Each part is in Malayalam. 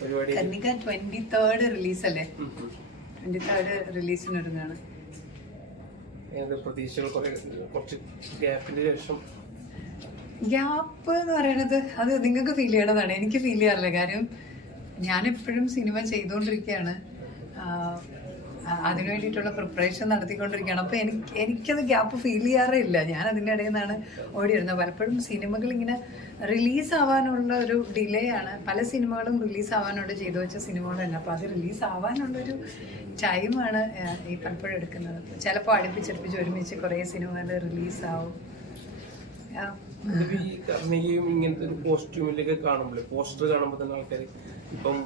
പരിപാടി? കന്നിക 23rd റിലീസ് അല്ലേ? 23rd റിലീസിനൊരുങ്ങാണ്. പ്രതീക്ഷകൾ കുറച്ച് ഗ്യാപ്പിന് ശേഷം. ഗ്യാപ്പ് എന്ന് പറയണത് അത് നിങ്ങൾക്ക് ഫീൽ ചെയ്യണതാണ്, എനിക്ക് ഫീൽ ചെയ്യാറില്ല. കാര്യം ഞാനെപ്പോഴും സിനിമ ചെയ്തുകൊണ്ടിരിക്കുകയാണ്, അതിനു വേണ്ടിയിട്ടുള്ള പ്രിപ്പറേഷൻ നടത്തിക്കൊണ്ടിരിക്കുകയാണ്. അപ്പോൾ എനിക്കത് ഗ്യാപ്പ് ഫീൽ ചെയ്യാറേ ഇല്ല. ഞാൻ അതിൻ്റെ ഇടയിൽ നിന്നാണ് ഓടി വരുന്നത്. പലപ്പോഴും സിനിമകൾ ഇങ്ങനെ റിലീസാവാനുള്ള ഒരു ഡിലേ ആണ്. പല സിനിമകളും റിലീസാവാനുണ്ട്, ചെയ്തു വെച്ച സിനിമകൾ തന്നെ. അപ്പോൾ അത് റിലീസാവാനുള്ളൊരു ടൈമാണ് ഈ പലപ്പോഴും എടുക്കുന്നത്. ചിലപ്പോൾ അടുപ്പിച്ചടുപ്പിച്ച് ഒരുമിച്ച് കുറേ സിനിമകൾ റിലീസാവും. ഈ കർണികയും ഇങ്ങനത്തെ ഒരു കോസ്റ്റ്യൂമിലൊക്കെ പോസ്റ്റർ കാണുമ്പോൾ തന്നെ ആൾക്കാർ ഇപ്പം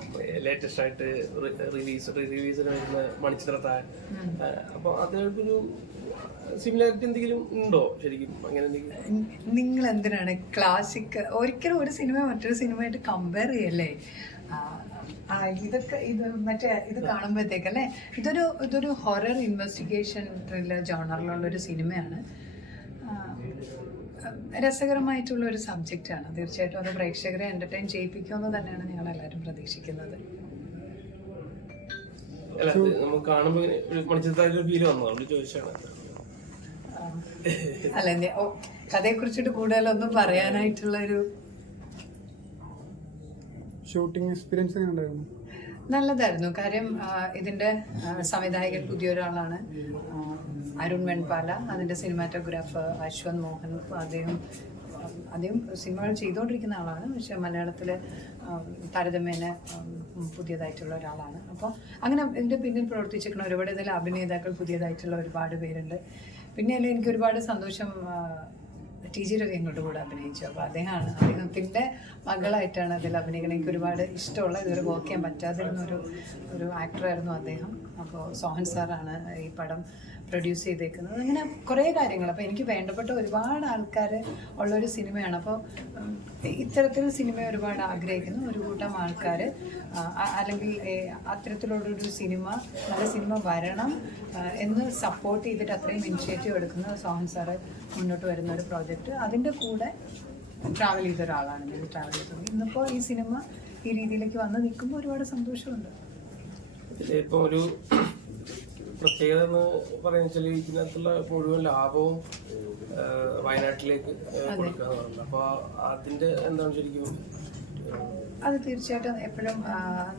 ലേറ്റസ്റ്റ് ആയിട്ട് റിലീസിന് വരുന്ന മണിച്ചിത്രത്താഴ്, അപ്പൊ അതിനൊരു സിമിലാരിറ്റി എന്തെങ്കിലും ഉണ്ടോ ശരിക്കും? അങ്ങനെ എന്തെങ്കിലും നിങ്ങൾ എന്തിനാണ് ക്ലാസിക് ഒരിക്കലും ഒരു സിനിമ മറ്റൊരു സിനിമയായിട്ട് കമ്പയർ ചെയ്യല്ലേ? ഇത് കാണുമ്പോഴത്തേക്കല്ലേ, ഇതൊരു ഹൊറർ ഇൻവെസ്റ്റിഗേഷൻ ത്രില്ലർ ജോണറിലുള്ളൊരു സിനിമയാണ്. രസകരമായിട്ടുള്ള ഒരു സബ്ജക്റ്റാണ്. തീർച്ചയായിട്ടും അത് പ്രേക്ഷകരെ എന്റർടൈൻ ചെയ്യിപ്പിക്കുമെന്ന് തന്നെയാണ് ഞങ്ങൾ എല്ലാവരും പ്രതീക്ഷിക്കുന്നത്. അല്ല, കഥയെ കുറിച്ചിട്ട് കൂടുതലൊന്നും പറയാനായിട്ടുള്ള ഒരു ഷൂട്ടിംഗ് എക്സ്പീരിയൻസ് ഉണ്ടായിരുന്നു. നല്ലതായിരുന്നു. കാര്യം ഇതിൻ്റെ സംവിധായകൻ പുതിയൊരാളാണ്, അരുൺ വെൺപാല. അതിൻ്റെ സിനിമാറ്റോഗ്രാഫർ അശ്വന്ത് മോഹൻ. അദ്ദേഹം സിനിമകൾ ചെയ്തുകൊണ്ടിരിക്കുന്ന ആളാണ്, പക്ഷെ മലയാളത്തിൽ താരതമ്യേന പുതിയതായിട്ടുള്ള ഒരാളാണ്. അപ്പോൾ അങ്ങനെ ഇതിൻ്റെ പിന്നിൽ പ്രവർത്തിച്ചിരിക്കുന്ന ഒരുപാട് ഇതിൽ അഭിനേതാക്കൾ പുതിയതായിട്ടുള്ള ഒരുപാട് പേരുണ്ട്. പിന്നെ അല്ലേ എനിക്ക് ഒരുപാട് സന്തോഷം, TG രവി ഇങ്ങോട്ട് കൂടെ അഭിനയിച്ചു. അപ്പോൾ അദ്ദേഹത്തിൻ്റെ മകളായിട്ടാണ് അതിൽ അഭിനയിക്കുന്നത്. എനിക്ക് ഒരുപാട് ഇഷ്ടമുള്ള, ഇതുവരെ വർക്ക് ചെയ്യാൻ പറ്റാതിരുന്ന ഒരു ആക്ടറായിരുന്നു അദ്ദേഹം. അപ്പോൾ സോഹൻ സാറാണ് ഈ പടം പ്രൊഡ്യൂസ് ചെയ്തേക്കുന്നത്. അങ്ങനെ കുറേ കാര്യങ്ങൾ. അപ്പോൾ എനിക്ക് വേണ്ടപ്പെട്ട ഒരുപാട് ആൾക്കാർ ഉള്ളൊരു സിനിമയാണ്. അപ്പോൾ ഇത്തരത്തിലൊരു സിനിമ ഒരുപാട് ആഗ്രഹിക്കുന്നു ഒരു കൂട്ടം ആൾക്കാർ, അല്ലെങ്കിൽ അത്തരത്തിലുള്ളൊരു സിനിമ, നല്ല സിനിമ വരണം എന്ന് സപ്പോർട്ട് ചെയ്തിട്ട് അത്രയും ഇനിഷ്യേറ്റീവ് എടുക്കുന്ന സോഹൻ സാറ് മുന്നോട്ട് വരുന്ന ഒരു പ്രോജക്റ്റ്. അതിൻ്റെ കൂടെ ട്രാവൽ ചെയ്ത ഒരാളാണ് ഞാൻ. ട്രാവൽ ചെയ്തത് ഇന്നിപ്പോൾ ഈ സിനിമ ഈ രീതിയിലേക്ക് വന്ന് നിൽക്കുമ്പോൾ ഒരുപാട് സന്തോഷമുണ്ട്. ഇപ്പോൾ ഒരു പ്രത്യേകത എന്ന് പറയുന്നത് ഇതിനകത്തുള്ള മുഴുവൻ ലാഭവും വയനാട്ടിലേക്ക് കൊടുക്കാന്നുള്ളത്. അപ്പോൾ അതിൻ്റെ എന്താണ് ശരിക്കും? അത് തീർച്ചയായിട്ടും എപ്പോഴും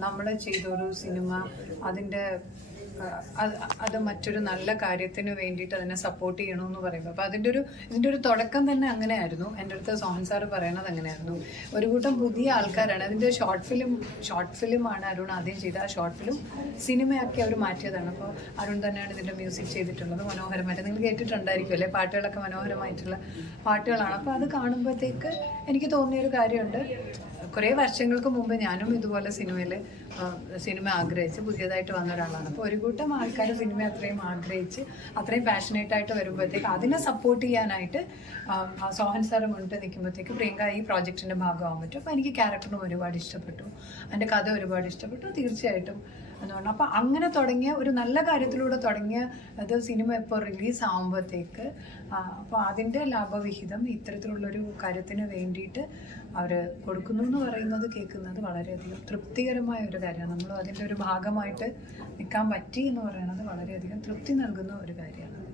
നമ്മൾ ചെയ്തൊരു സിനിമ അതിൻ്റെ അത് മറ്റൊരു നല്ല കാര്യത്തിന് വേണ്ടിയിട്ട് അതിനെ സപ്പോർട്ട് ചെയ്യണമെന്ന് പറയുമ്പോൾ, അപ്പോൾ ഇതിൻ്റെ ഒരു തുടക്കം തന്നെ അങ്ങനെയായിരുന്നു. എൻ്റെ അടുത്ത് സോഹൻ സാറ് പറയണത് അങ്ങനെയായിരുന്നു. ഒരു കൂട്ടം പുതിയ ആൾക്കാരാണ്. അതിൻ്റെ ഷോർട്ട് ഫിലിമാണ് അരുൺ ആദ്യം ചെയ്ത. ആ ഷോർട്ട് ഫിലിം സിനിമയാക്കി അവർ മാറ്റിയതാണ്. അപ്പോൾ അരുൺ തന്നെയാണ് ഇതിൻ്റെ മ്യൂസിക് ചെയ്തിട്ടുള്ളത്. മനോഹരമായിട്ട് നിങ്ങൾ കേട്ടിട്ടുണ്ടായിരിക്കും അല്ലേ? പാട്ടുകളൊക്കെ മനോഹരമായിട്ടുള്ള പാട്ടുകളാണ്. അപ്പോൾ അത് കാണുമ്പോഴത്തേക്ക് എനിക്ക് തോന്നിയൊരു കാര്യമുണ്ട്, കുറേ വർഷങ്ങൾക്ക് മുമ്പ് ഞാനും ഇതുപോലെ സിനിമ ആഗ്രഹിച്ച് പുതിയതായിട്ട് വന്ന ഒരാളാണ്. അപ്പോൾ ഒരു കൂട്ടം ആൾക്കാർ സിനിമ അത്രയും ആഗ്രഹിച്ച് അത്രയും പാഷനേറ്റ് ആയിട്ട് വരുമ്പോഴത്തേക്ക് അതിനെ സപ്പോർട്ട് ചെയ്യാനായിട്ട് സോഹൻ സാറ് മുന്നിട്ട് നിൽക്കുമ്പോഴത്തേക്ക് പ്രിയങ്ക ഈ പ്രോജക്റ്റിൻ്റെ ഭാഗമാകാൻ പറ്റും. അപ്പോൾ എനിക്ക് ക്യാരക്ടറും ഒരുപാട് ഇഷ്ടപ്പെട്ടു, എൻ്റെ കഥ ഒരുപാട് ഇഷ്ടപ്പെട്ടു. തീർച്ചയായിട്ടും എന്ന് പറഞ്ഞാൽ അപ്പോൾ അങ്ങനെ തുടങ്ങിയ ഒരു നല്ല കാര്യത്തിലൂടെ തുടങ്ങിയ അത് സിനിമ ഇപ്പോൾ റിലീസ് ആകുമ്പോഴത്തേക്ക് അപ്പോൾ അതിൻ്റെ ലാഭവിഹിതം ഇത്തരത്തിലുള്ളൊരു കാര്യത്തിന് വേണ്ടിയിട്ട് അവർ കൊടുക്കുന്നു എന്ന് പറയുന്നത്, കേൾക്കുന്നത് വളരെയധികം തൃപ്തികരമായ ഒരു കാര്യമാണ്. നമ്മൾ അതിൻ്റെ ഒരു ഭാഗമായിട്ട് നിൽക്കാൻ പറ്റി എന്ന് പറയുന്നത് വളരെയധികം തൃപ്തി നൽകുന്ന ഒരു കാര്യമാണ്.